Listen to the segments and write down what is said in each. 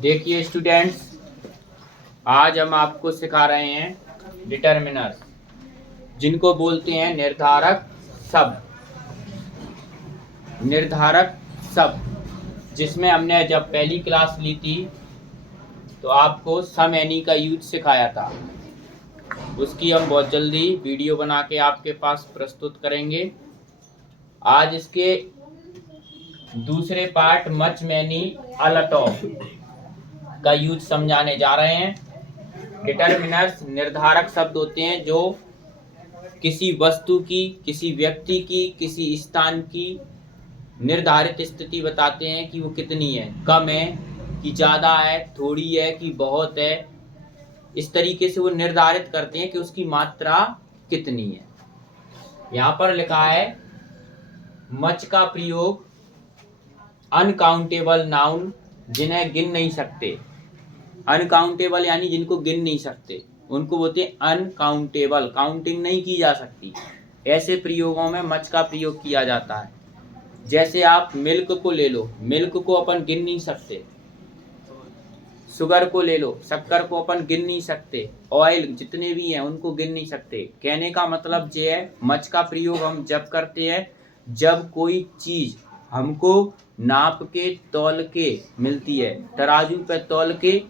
देखिए स्टूडेंट्स, आज हम आपको सिखा रहे हैं डिटर्मिनर्स, जिनको बोलते हैं निर्धारक शब्द। निर्धारक शब्द जिसमें हमने जब पहली क्लास ली थी तो आपको सम एनी का यूज सिखाया था। उसकी हम बहुत जल्दी वीडियो बना के आपके पास प्रस्तुत करेंगे। आज इसके दूसरे part much many a lot of का यूज समझाने जा रहे हैं। डिटर्मिनर्स निर्धारक शब्द होते हैं जो किसी वस्तु की, किसी व्यक्ति की, किसी स्थान की निर्धारित स्थिति बताते हैं कि वो कितनी है, कम है कि ज़्यादा है, थोड़ी है कि बहुत है। इस तरीके से वो निर्धारित करते हैं कि उसकी मात्रा कितनी है। यहाँ पर लिखा है मच का प्रयोग अनकाउंटेबल नाउन जिन्हें गिन नहीं सकते। अनकाउंटेबल यानी जिनको गिन नहीं सकते, उनको बोलते हैं अनकाउंटेबल। काउंटिंग नहीं की जा सकती, ऐसे प्रयोगों में मच का प्रयोग किया जाता है। जैसे आप मिल्क को ले लो, मिल्क को अपन गिन नहीं सकते। शुगर को ले लो, शक्कर को अपन गिन नहीं सकते। ऑयल जितने भी हैं उनको गिन नहीं सकते। कहने का मतलब ये है, मच का प्रयोग हम जब करते हैं जब कोई चीज हमको नाप के तौल के मिलती है। तराजू पे तौल के,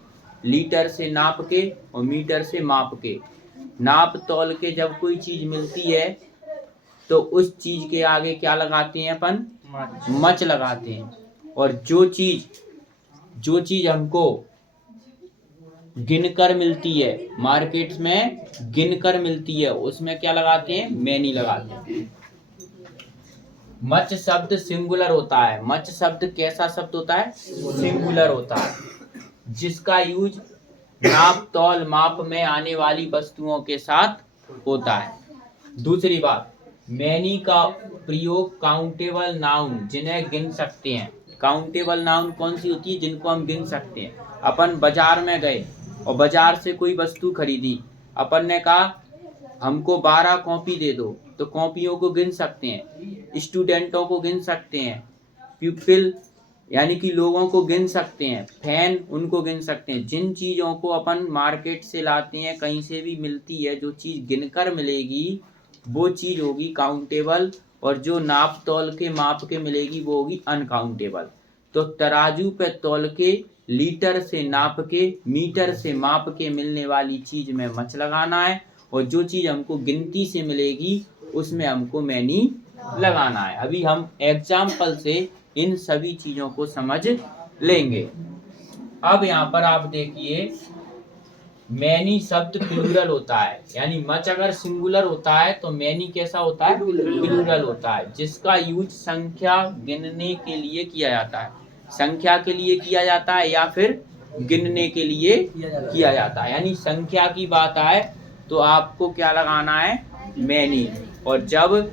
लीटर से नाप के और मीटर से माप के, नाप तौल के जब कोई चीज मिलती है तो उस चीज के आगे क्या लगाते हैं अपन? मच लगाते हैं। और जो चीज हमको गिनकर मिलती है, मार्केट में गिनकर मिलती है, उसमें क्या लगाते हैं? मैनी लगाते हैं। मच शब्द सिंगुलर होता है। मच शब्द कैसा शब्द होता है? सिंगुलर होता है, जिसका यूज नाप तौल माप में आने वाली वस्तुओं के साथ होता है। दूसरी बात, मैनी का प्रयोग काउंटेबल नाउन जिन्हें गिन सकते हैं। काउंटेबल नाउन कौन सी होती है? जिनको हम गिन सकते हैं। अपन बाजार में गए और बाजार से कोई वस्तु खरीदी, अपन ने कहा हमको 12 कॉपी दे दो, तो कॉपियों को गिन सकते हैं, स्टूडेंटों को गिन सकते हैं, पीपल यानी कि लोगों को गिन सकते हैं, फैन उनको गिन सकते हैं। जिन चीज़ों को अपन मार्केट से लाते हैं, कहीं से भी मिलती है, जो चीज़ गिनकर मिलेगी वो चीज़ होगी काउंटेबल, और जो नाप तौल के माप के मिलेगी वो होगी अनकाउंटेबल। तो तराजू पे तौल के, लीटर से नाप के, मीटर से माप के मिलने वाली चीज़ में मच लगाना है, और जो चीज़ हमको गिनती से मिलेगी उसमें हमको मैनी लगाना है। अभी हम एग्जाम्पल से इन सभी चीज़ों को समझ लेंगे। अब यहाँ पर आप देखिए, मैनी शब्द प्लूरल होता है, यानी मच अगर सिंगुलर होता है तो मैनी कैसा होता है? प्लूरल होता है, जिसका यूज संख्या गिनने के लिए किया जाता है। संख्या के लिए किया जाता है या फिर गिनने के लिए किया जाता है। यानी संख्या की बात आए तो आपको क्या लगाना है? मैनी। और जब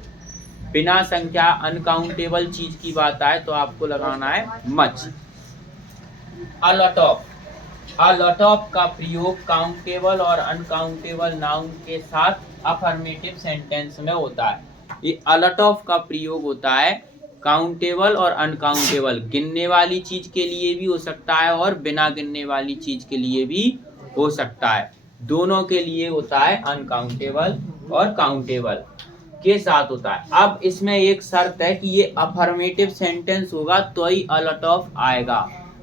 बिना संख्या अनकाउंटेबल चीज की बात आए तो आपको लगाना है much. A lot of. A lot of का प्रयोग काउंटेबल और अनकाउंटेबल नाउन के साथ अफर्मेटिव सेंटेंस में होता है। ये अ लॉट ऑफ का प्रयोग होता है काउंटेबल और अनकाउंटेबल, गिनने वाली चीज के लिए भी हो सकता है और बिना गिनने वाली चीज के लिए भी हो सकता है। दोनों के लिए होता है, अनकाउंटेबल और काउंटेबल के साथ होता है। अब इसमें एक शर्त है कि ये अफर्मेटिव सेंटेंस होगा तो ही अ लॉट ऑफ आएगा।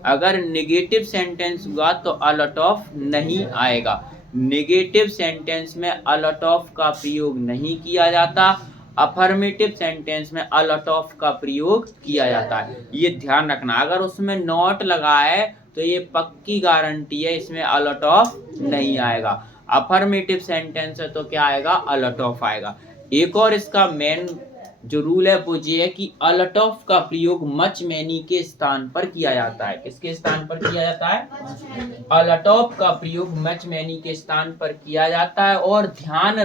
अगर नेगेटिव सेंटेंस हुआ तो अ लॉट ऑफ नहीं आएगा। नेगेटिव सेंटेंस में अ लॉट ऑफ का प्रयोग नहीं किया जाता, अफर्मेटिव सेंटेंस में अ लॉट ऑफ का प्रयोग किया जाता है। ये ध्यान रखना, अगर उसमें नॉट लगा है तो ये पक्की गारंटी है इसमें अ लॉट ऑफ नहीं आएगा। अफर्मेटिव सेंटेंस है तो क्या आएगा? अ लॉट ऑफ आएगा। एक और इसका मेन जो रूल है वो ये है कि अ लॉट ऑफ का प्रयोग मच मैनी के स्थान पर किया जाता है। किसके स्थान पर किया जाता है? अ लॉट ऑफ का प्रयोग मच मैनी के स्थान पर किया जाता है। और ध्यान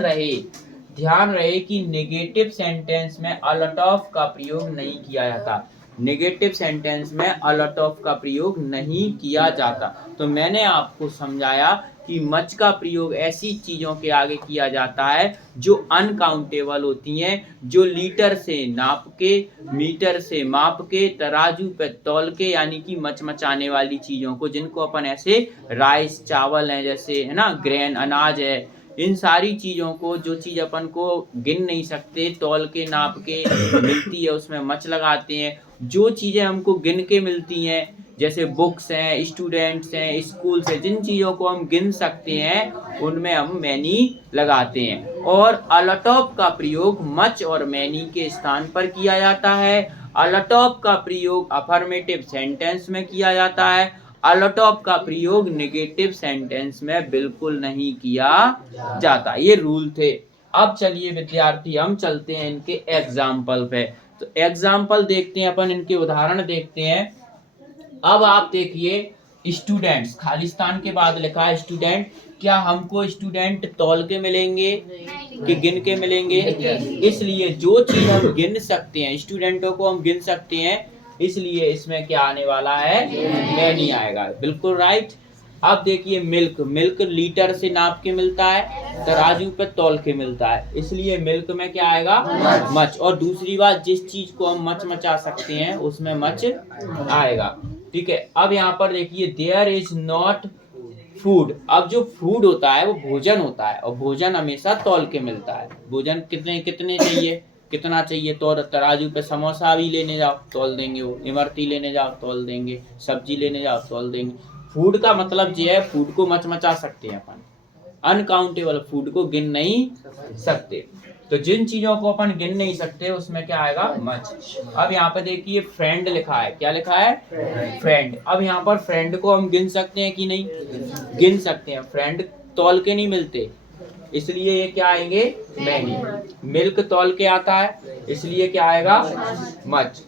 रहे कि नेगेटिव सेंटेंस में अ लॉट ऑफ का प्रयोग नहीं किया जाता। नेगेटिव सेंटेंस में अ लॉट ऑफ का प्रयोग नहीं किया जाता। तो मैंने आपको समझाया कि मच का प्रयोग ऐसी चीजों के आगे किया जाता है जो अनकाउंटेबल होती हैं, जो लीटर से नाप के, मीटर से माप के, तराजू पे तौल के, यानी कि मचमचाने वाली चीजों को, जिनको अपन ऐसे राइस चावल है जैसे, है ना, ग्रेन अनाज है, इन सारी चीजों को, जो चीज अपन को गिन नहीं सकते, तौल के नाप के मिलती है उसमें मच लगाते हैं। जो चीजें हमको गिन के मिलती हैं जैसे बुक्स हैं, स्टूडेंट्स हैं, स्कूल्स हैं, जिन चीजों को हम गिन सकते हैं उनमें हम मैनी लगाते हैं। और अ लॉट ऑफ का प्रयोग मच और मैनी के स्थान पर किया जाता है। अ लॉट ऑफ का प्रयोग अफर्मेटिव सेंटेंस में किया जाता है। अ लॉट ऑफ का प्रयोग नेगेटिव सेंटेंस में बिल्कुल नहीं किया जाता। ये रूल थे। अब चलिए विद्यार्थी हम चलते हैं इनके एग्जाम्पल पे। तो एग्जाम्पल देखते हैं अपन, इनके उदाहरण देखते हैं। अब आप देखिए स्टूडेंट्स, खालिस्तान के बाद लिखा है स्टूडेंट। क्या हमको स्टूडेंट तौल के मिलेंगे कि गिन के मिलेंगे? इसलिए जो चीज हम गिन सकते हैं, स्टूडेंटों को हम गिन सकते हैं, इसलिए इसमें क्या आने वाला है? मैनी आएगा। बिल्कुल राइट। अब देखिए मिल्क, मिल्क लीटर से नाप के मिलता है, तराजू पे तौल के मिलता है, इसलिए मिल्क में क्या आएगा? मच। और दूसरी बात, जिस चीज को हम मच मचा सकते हैं उसमें मच आएगा। ठीक है। अब यहाँ पर देखिए देयर इज नॉट फूड। अब जो फूड होता है वो भोजन होता है, और भोजन हमेशा तौल के मिलता है। भोजन कितने कितने चाहिए, कितना चाहिए? तो तराजू पे समोसा भी लेने जाओ तौल देंगे, वो इमरती लेने जाओ तौल देंगे, सब्जी लेने जाओ तौल देंगे। फूड का मतलब ये है, फूड को मचमचा सकते हैं अपन, अनकाउंटेबल फूड को गिन नहीं सकते। तो जिन चीजों को अपन गिन नहीं सकते उसमें क्या आएगा? मच। अब यहाँ पे देखिए फ्रेंड लिखा है। क्या लिखा है? फ्रेंड। अब यहाँ पर फ्रेंड को हम गिन सकते हैं कि नहीं? गिन सकते हैं। फ्रेंड तौल के नहीं मिलते, इसलिए ये क्या आएंगे? मैनी। मिल्क तौल के आता है, इसलिए क्या आएगा? मच।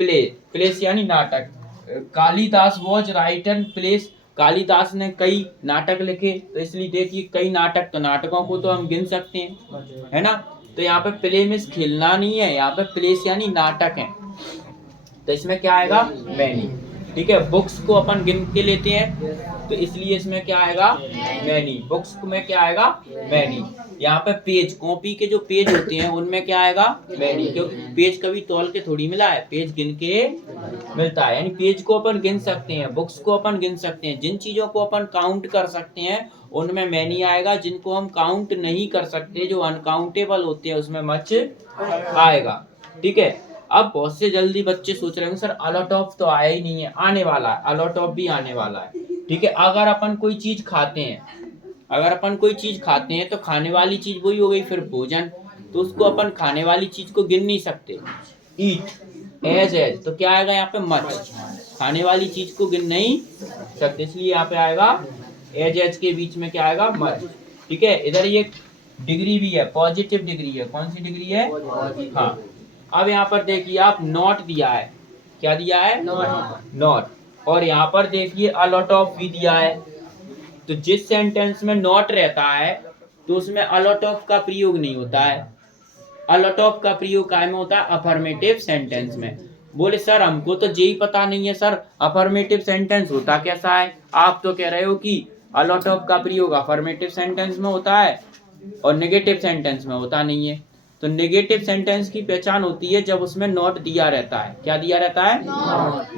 प्ले, प्लेस यानी नाटक। Kalidas was writer place. Kalidas ने कई नाटक लिखे, तो इसलिए देखिए कई नाटक, तो नाटकों को तो हम गिन सकते हैं, है ना। तो यहाँ पे प्ले में खेलना नहीं है, यहाँ पे प्लेस यानी नाटक है, तो इसमें क्या आएगा? मैनी। ठीक है। बुक्स को अपन गिन के लेते हैं, तो इसलिए इसमें क्या आएगा? मैनी। बुक्स में क्या आएगा? मैनी। यहाँ पे पेज, कॉपी के जो पेज होते हैं उनमें क्या आएगा? मैनी, क्योंकि पेज कभी तौल के थोड़ी मिला है, पेज गिन के मिलता है। यानी पेज को अपन गिन सकते हैं, बुक्स को अपन गिन सकते हैं। जिन चीजों को अपन काउंट कर सकते हैं उनमें मैनी आएगा, जिनको हम काउंट नहीं कर सकते, जो अनकाउंटेबल होते हैं, उसमें मच आएगा। ठीक है। अब बहुत से जल्दी बच्चे सोच रहे होंगे सर अ लॉट ऑफ तो आया ही नहीं है, आने वाला है, अ लॉट ऑफ भी आने वाला है। ठीक है। अगर अपन कोई चीज खाते हैं, अगर अपन कोई चीज खाते हैं तो खाने वाली चीज वही हो गई फिर भोजन, तो उसको अपन खाने वाली चीज को गिन नहीं सकते। ईट, एज, तो क्या आएगा यहाँ पे? मच। खाने वाली चीज को गिन नहीं सकते, इसलिए यहाँ पे आएगा एज के बीच में क्या आएगा? मच। ठीक है। इधर ये डिग्री भी है, पॉजिटिव डिग्री है। कौन सी डिग्री है? हाँ। अब यहाँ पर देखिए आप नॉट दिया है। क्या दिया है? नॉट। और यहाँ पर देखिए अ लॉट ऑफ भी दिया है। तो जिस सेंटेंस में नॉट रहता है तो उसमें अ लॉट ऑफ का प्रयोग नहीं होता है। अ लॉट ऑफ का प्रयोग काय में होता है? अफर्मेटिव सेंटेंस में। बोले सर हमको तो यही पता नहीं है सर, अफर्मेटिव सेंटेंस होता कैसा है? आप तो कह रहे हो कि अ लॉट ऑफ का प्रयोग अफर्मेटिव सेंटेंस में होता है और नेगेटिव सेंटेंस में होता नहीं है। तो नेगेटिव सेंटेंस की पहचान होती है जब उसमें नॉट दिया रहता है। क्या दिया रहता है?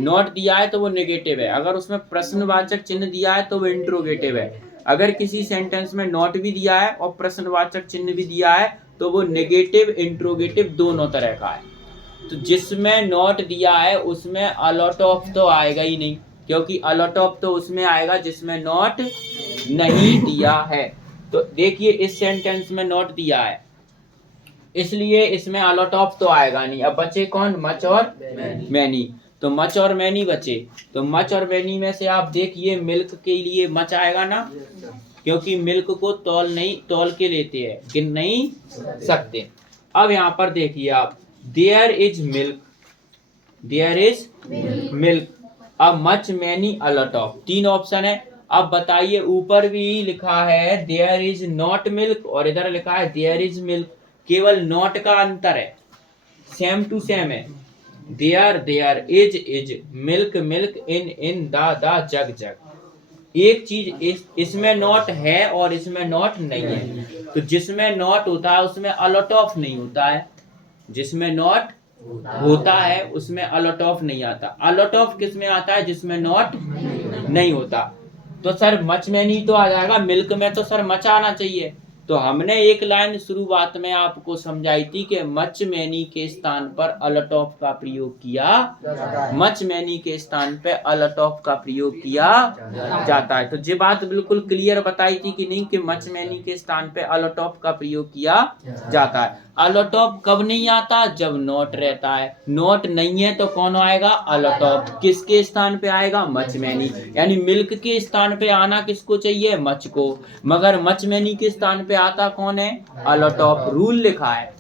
नॉट दिया है तो वो नेगेटिव है। अगर उसमें प्रश्नवाचक चिन्ह दिया है तो वो इंट्रोगेटिव है। अगर किसी सेंटेंस में नॉट भी दिया है और प्रश्नवाचक चिन्ह भी दिया है तो वो नेगेटिव इंट्रोगेटिव दोनों तरह का है। तो जिसमें नॉट दिया है उसमें अ लॉट ऑफ तो आएगा ही नहीं, क्योंकि अ लॉट ऑफ तो उसमें आएगा जिसमें नॉट नहीं दिया है। तो देखिए इस सेंटेंस में नॉट दिया है, इसलिए इसमें अ लॉट ऑफ तो आएगा नहीं। अब बचे कौन? मच और मैनी। तो मच और मैनी बचे। तो मच और मैनी में से आप देखिए मिल्क के लिए मच आएगा ना, क्योंकि मिल्क को तौल के लेते हैं, गिन नहीं सकते। अब यहाँ पर देखिए आप there is milk, there is milk. अब much many a lot of, तीन ऑप्शन है। अब बताइए ऊपर भी लिखा है देयर इज नॉट मिल्क और इधर लिखा है देयर इज मिल्क, केवल नॉट का अंतर है, सेम टू सेम है। There is milk in the jug jug. एक चीज इसमें नॉट है और इसमें नॉट नहीं है, तो जिसमें नॉट होता है उसमें अलॉट ऑफ नहीं होता है, जिसमें नॉट होता है उसमें अलॉट ऑफ नहीं आता। अलॉट ऑफ किस में आता है? जिसमें नॉट नहीं होता। तो सर मच में नहीं तो आ जाएगा, मिल्क में तो सर मच आना चाहिए। तो हमने एक लाइन शुरुआत में आपको समझाई थी कि मच मैनी के स्थान पर अलॉट ऑफ का प्रयोग किया, मच मैनी के स्थान पे अलॉट ऑफ का प्रयोग किया जाता है। तो ये बात बिल्कुल क्लियर बताई थी कि नहीं, कि मच मैनी के स्थान पे अलॉट ऑफ का प्रयोग किया जाता है। अलॉट ऑफ कब नहीं आता? जब नॉट रहता है। नॉट नहीं है तो कौन आएगा? A lot of. किसके स्थान पे आएगा? Much many. यानी मिल्क के स्थान पे आना किसको चाहिए? मच को। मगर मच मैनी के स्थान पे आता कौन है? A lot of. रूल लिखा है।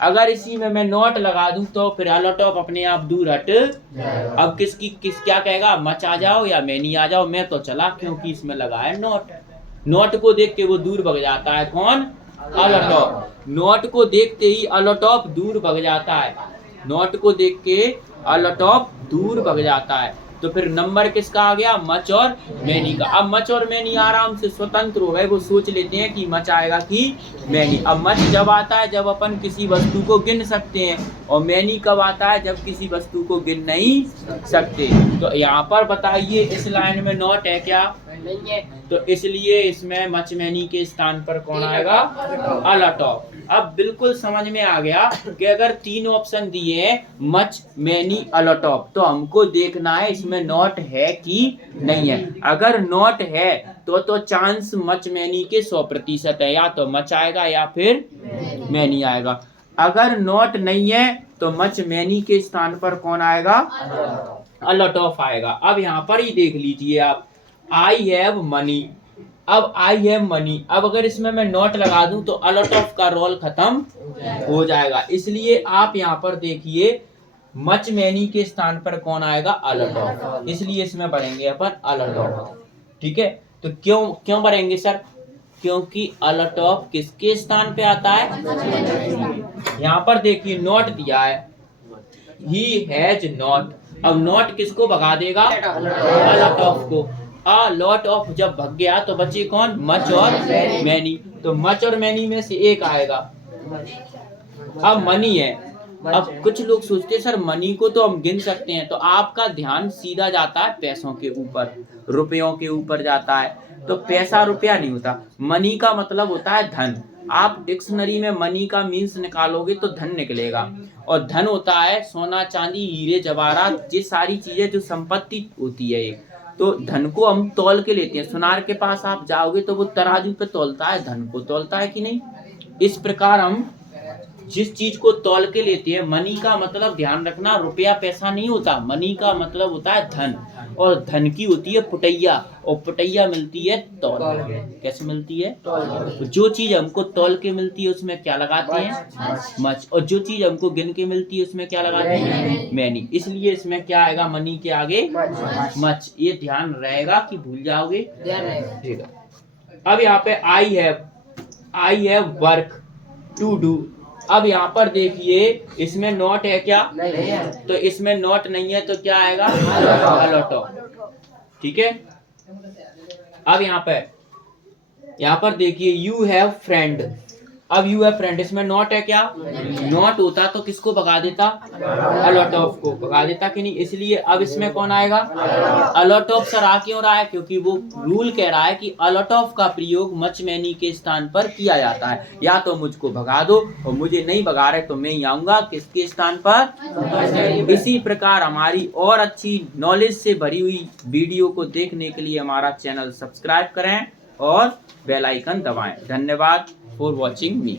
अगर इसी में मैं नॉट लगा दूं तो फिर अलॉट ऑफ अपने आप दूर हट। अब क्या कहेगा? मच आ जाओ या मैनी आ जाओ, मैं तो चला क्योंकि इसमें लगा है नॉट। नॉट को देख के वो दूर भग जाता है। कौन? A lot of. नॉट को देखते ही अलॉट ऑफ दूर भग जाता है। नॉट को देख के अलॉट ऑफ दूर भग जाता है। तो फिर नंबर किसका आ गया? मच और मैनी का। अब मच और मैनी आराम से स्वतंत्र हो गए, वो सोच लेते हैं कि मच आएगा कि मैनी। अब मच जब आता है जब अपन किसी वस्तु को गिन सकते हैं, और मैनी कब आता है? जब किसी वस्तु को गिन नहीं सकते। तो यहाँ पर बताइए इस लाइन में नॉट है क्या? नहीं है। तो इसलिए इसमें मच मैनी के स्थान पर कौन आएगा? A lot of. अब बिल्कुल समझ में आ गया कि अगर तीन ऑप्शन दिए हैं, मच मैनी अलॉट ऑफ, तो हमको देखना है इसमें नॉट है कि नहीं है। अगर नॉट है तो चांस मच मैनी के 100% है, या तो मच आएगा या फिर मैनी आएगा। अगर नॉट नहीं है तो मच मैनी के स्थान पर कौन आएगा? अलॉट ऑफ आएगा। अब यहाँ पर ही देख लीजिए आप, आई हैव मनी। अब आई हैव मनी, अब अगर इसमें मैं नॉट लगा दूं तो अलॉट ऑफ का रोल खत्म हो जाएगा। इसलिए आप यहाँ पर देखिए मच मैनी के स्थान पर कौन आएगा? A lot of. इसलिए इसमें भरेंगे अपन अलॉट ऑफ। ठीक है, तो क्यों भरेंगे सर? क्योंकि अलॉट ऑफ किसके स्थान पे आता है? यहाँ पर देखिए नॉट दिया है, ही हैज नॉट। अब नॉट किसको भगा देगा? अलॉट ऑफ को। अ लॉट ऑफ जब भग गया तो बचे कौन? मच और मैनी। तो मच और मैनी में से एक आएगा। अब मनी है। अब कुछ लोग सोचते हैं सर मनी को तो हम गिन सकते हैं, तो आपका ध्यान सीधा जाता है पैसों के ऊपर, रुपयों के ऊपर जाता है। तो पैसा रुपया नहीं होता। मनी का मतलब होता है धन। आप डिक्शनरी में मनी का मीन्स निकालोगे तो धन निकलेगा, और धन होता है सोना चांदी हीरे जवाहरात, ये सारी चीजें जो संपत्ति होती है एक। तो धन को हम तौल के लेते हैं। सुनार के पास आप जाओगे तो वो तराजू पे तौलता है, धन को तौलता है कि नहीं? इस प्रकार हम जिस चीज को तौल के लेते हैं, मनी का मतलब ध्यान रखना रुपया पैसा नहीं होता। मनी का मतलब होता है धन, और धन की होती है पुटैया, और पुटैया मिलती है तौल। कैसे मिलती है? तो जो चीज हमको तौल के मिलती है उसमें क्या लगाते हैं? मच। और जो चीज हमको गिन के मिलती है उसमें क्या लगाते हैं? मैनी। इसलिए इसमें क्या आएगा? मनी के आगे मच। ये ध्यान रहेगा कि भूल जाओगे? ठीक है। अब यहाँ पे I have work to do. अब यहाँ पर देखिए इसमें नॉट है क्या? नहीं है। तो इसमें नॉट नहीं है तो क्या आएगा? A lot of. ठीक है। अब यहाँ पर देखिए यू हैव फ्रेंड। अब यू हैव फ्रेंड, इसमें नॉट है क्या? नॉट होता तो किसको भगा देता? अलॉट ऑफ को भगा देता कि नहीं? इसलिए अब इसमें कौन आएगा? A lot of. सर आ क्यों रहा है? क्योंकि वो रूल कह रहा है कि अलॉट ऑफ का प्रयोग मच मैनी के स्थान पर किया जाता है। या तो मुझको भगा दो, और मुझे नहीं भगा रहे तो मैं ही आऊंगा किसके स्थान पर? इसी प्रकार हमारी और अच्छी नॉलेज से भरी हुई वीडियो को देखने के लिए हमारा चैनल सब्सक्राइब करें और बेल आइकन दबाएं। धन्यवाद for watching me.